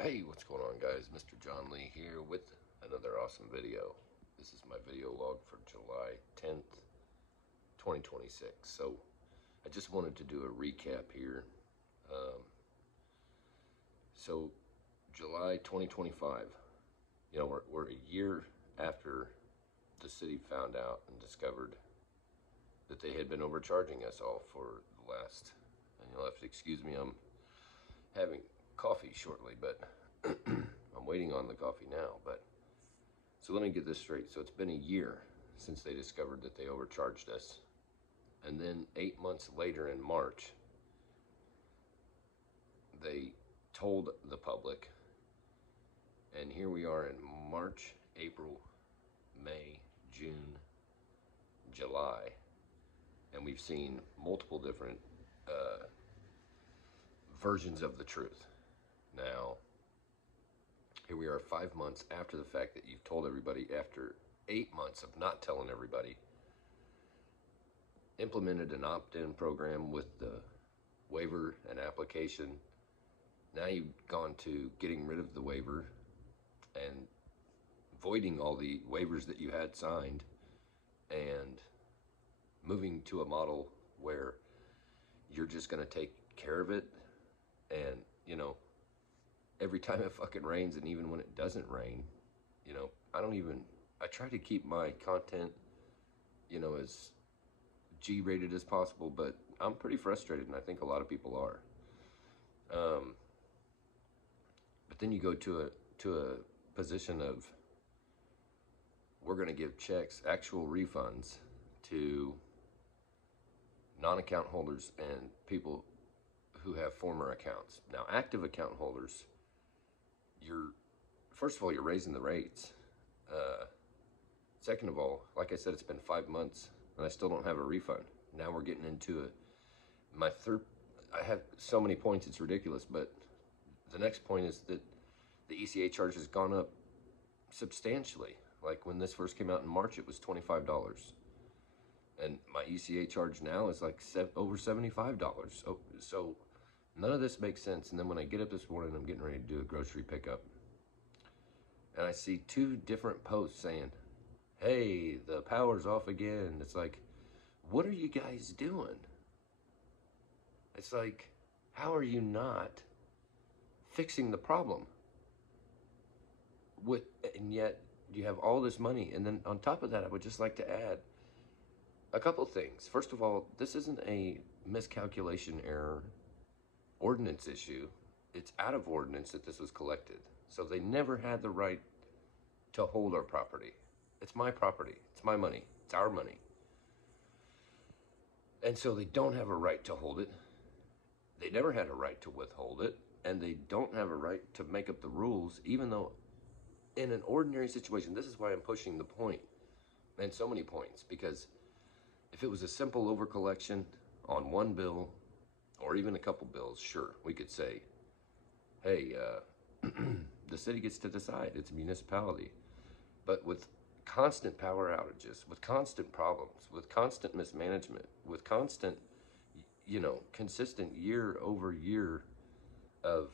Hey, what's going on, guys? Mr. John Lee here with another awesome video. This is my video log for July 10th, 2026. So I just wanted to do a recap here. So July 2025, we're a year after the city found out and discovered that they had been overcharging us all for the last, and you'll have to excuse me, I'm having coffee shortly, but I'm waiting on the coffee now. But so let me get this straight. So it's been a year since they discovered that they overcharged us. And then 8 months later in March, they told the public. And here we are in March, April, May, June, July. And we've seen multiple different versions of the truth. Now, here we are 5 months after the fact that you've told everybody, after 8 months of not telling everybody, implemented an opt-in program with the waiver and application. Now you've gone to getting rid of the waiver and voiding all the waivers that you had signed and moving to a model where you're just going to take care of it. And, every time it fucking rains, and even when it doesn't rain, I try to keep my content, as G-rated as possible, but I'm pretty frustrated, and I think a lot of people are. But then you go to a position of, we're going to give checks, actual refunds, to non-account holders and people who have former accounts. Now, active account holders, first of all, you're raising the rates. Second of all, like I said, it's been 5 months and I still don't have a refund. Now we're getting into I have so many points, it's ridiculous, but the next point is that the ECA charge has gone up substantially. Like when this first came out in March, it was $25. And my ECA charge now is like over $75. So none of this makes sense. And then when I get up this morning, I'm getting ready to do a grocery pickup, and I see 2 different posts saying, hey, the power's off again. It's like, what are you guys doing? It's like, how are you not fixing the problem? And yet you have all this money. And then on top of that, I would just like to add a couple things. First of all, this isn't a miscalculation error ordinance issue. It's out of ordinance that this was collected. So they never had the right to hold our property. It's my property. It's my money. It's our money. And so they don't have a right to hold it. They never had a right to withhold it. And they don't have a right to make up the rules, even though in an ordinary situation, this is why I'm pushing the point, and so many points, because if it was a simple overcollection on one bill, or even a couple bills, sure, we could say, hey, the city gets to decide, it's a municipality. But with constant power outages, with constant problems, with constant mismanagement, with constant, consistent year over year of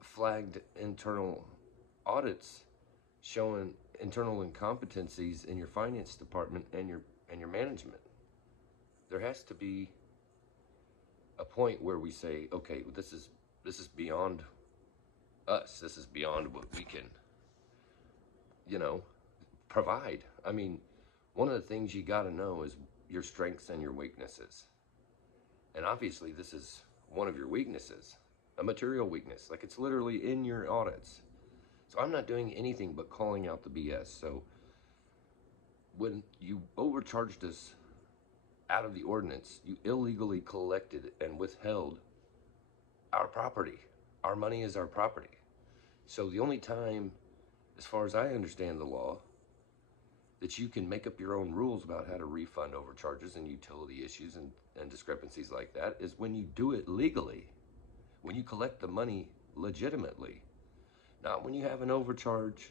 flagged internal audits showing internal incompetencies in your finance department and your management, there has to be a point where we say, okay, this is beyond us. This is beyond what we can, provide. I mean, one of the things you got to know is your strengths and your weaknesses. And obviously this is one of your weaknesses, a material weakness. Like, it's literally in your audits. So I'm not doing anything but calling out the BS. So when you overcharged us out of the ordinance, you illegally collected and withheld our property. Our money is our property. So the only time, as far as I understand the law, that you can make up your own rules about how to refund overcharges and utility issues and discrepancies like that is when you do it legally, when you collect the money legitimately, not when you have an overcharge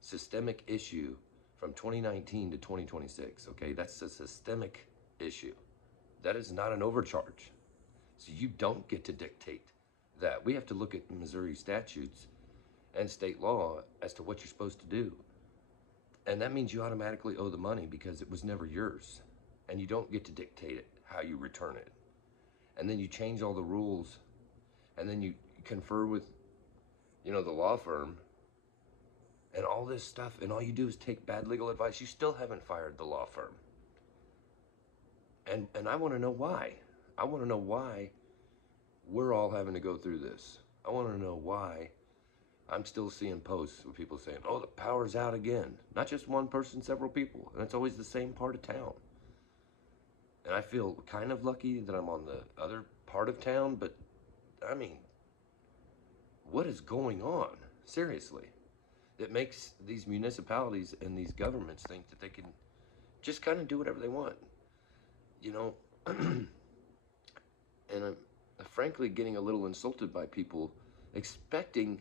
systemic issue from 2019 to 2026, okay? That's a systemic issue. That is not an overcharge. So you don't get to dictate that. We have to look at Missouri statutes and state law as to what you're supposed to do. And that means you automatically owe the money because it was never yours. And you don't get to dictate it, how you return it. And then you change all the rules, and then you confer with, the law firm, and all this stuff, and all you do is take bad legal advice. You still haven't fired the law firm. And I want to know why. I want to know why we're all having to go through this. I want to know why I'm still seeing posts with people saying, oh, the power's out again. Not just one person, several people. And it's always the same part of town. And I feel kind of lucky that I'm on the other part of town, but I mean, what is going on? Seriously. It makes these municipalities and these governments think that they can just kind of do whatever they want. And I'm frankly getting a little insulted by people expecting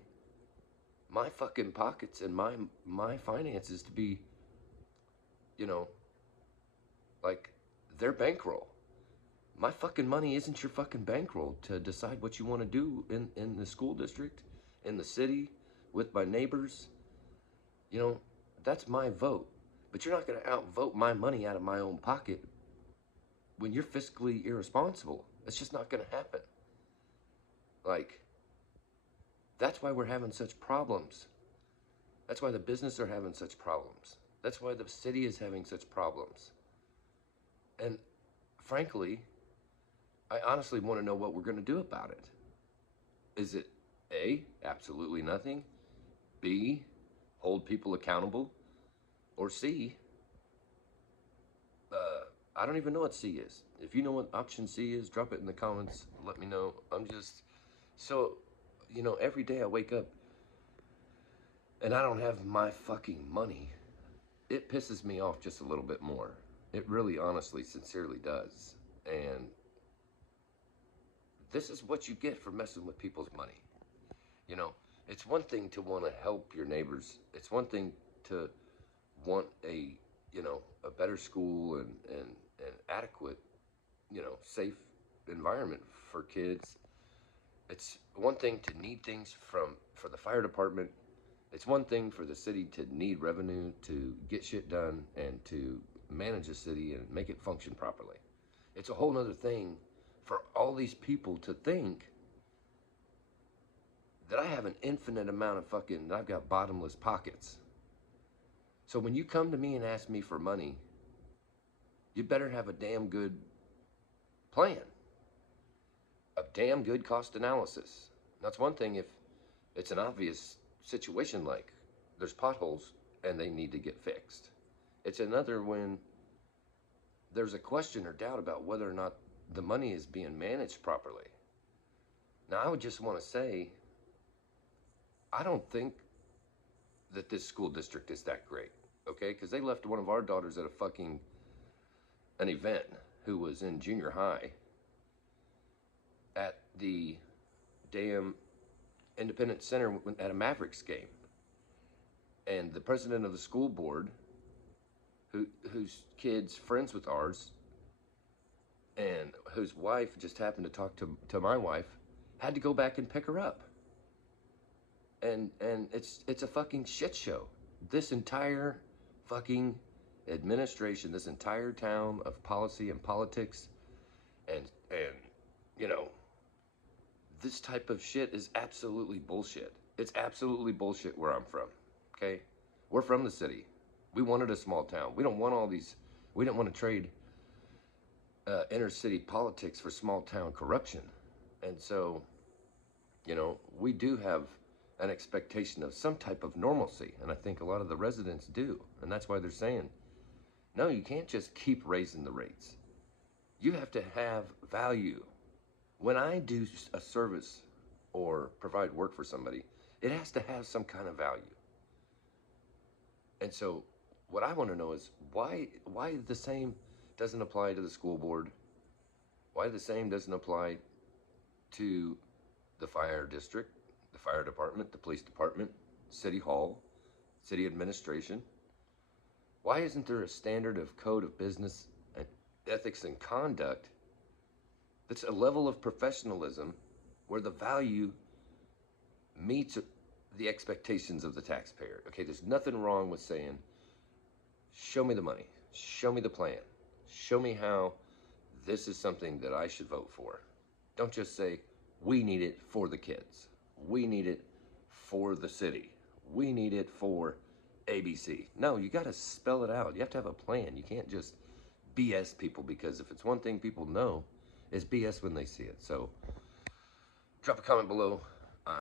my fucking pockets and my finances to be, like their bankroll. My fucking money isn't your fucking bankroll to decide what you want to do in the school district, in the city, with my neighbors. That's my vote. But you're not going to outvote my money out of my own pocket when you're fiscally irresponsible. It's just not going to happen. Like, that's why we're having such problems. That's why the business are having such problems. That's why the city is having such problems. And frankly, I honestly want to know what we're going to do about it. Is it A, absolutely nothing? B, hold people accountable? Or C, I don't even know what C is. If you know what option C is, drop it in the comments. Let me know. I'm just, so, every day I wake up and I don't have my fucking money. It pisses me off just a little bit more. It really, honestly, sincerely does. And this is what you get for messing with people's money. It's one thing to want to help your neighbors. It's one thing to want a better school and adequate, safe environment for kids. It's one thing to need things for the fire department. It's one thing for the city to need revenue to get shit done and to manage the city and make it function properly. It's a whole nother thing for all these people to think that I have an infinite amount of that I've got bottomless pockets. So when you come to me and ask me for money, you better have a damn good plan, a damn good cost analysis. That's one thing if it's an obvious situation like there's potholes and they need to get fixed. It's another when there's a question or doubt about whether or not the money is being managed properly. Now, I would just want to say, I don't think that this school district is that great, okay? Because they left one of our daughters at an event who was in junior high at the damn Independence Center at a Mavericks game. And the president of the school board, whose kid's friends with ours, and whose wife just happened to talk to my wife, had to go back and pick her up. And it's a fucking shit show. This entire fucking administration, this entire town of policy and politics, and this type of shit is absolutely bullshit. It's absolutely bullshit where I'm from, okay? We're from the city. We wanted a small town. We don't want all these, we didn't want to trade inner city politics for small town corruption. And so, we do have an expectation of some type of normalcy. And I think a lot of the residents do. And that's why they're saying, no, you can't just keep raising the rates. You have to have value. When I do a service or provide work for somebody, it has to have some kind of value. And so what I want to know is why the same doesn't apply to the school board, why the same doesn't apply to the fire district, the fire department, the police department, city hall, city administration. Why isn't there a standard of code of business and ethics and conduct that's a level of professionalism where the value meets the expectations of the taxpayer. Okay, there's nothing wrong with saying, show me the money, show me the plan, show me how this is something that I should vote for. Don't just say, we need it for the kids. We need it for the city. We need it for ABC. No, you got to spell it out. You have to have a plan. You can't just BS people, because if it's one thing people know, it's BS when they see it. So drop a comment below.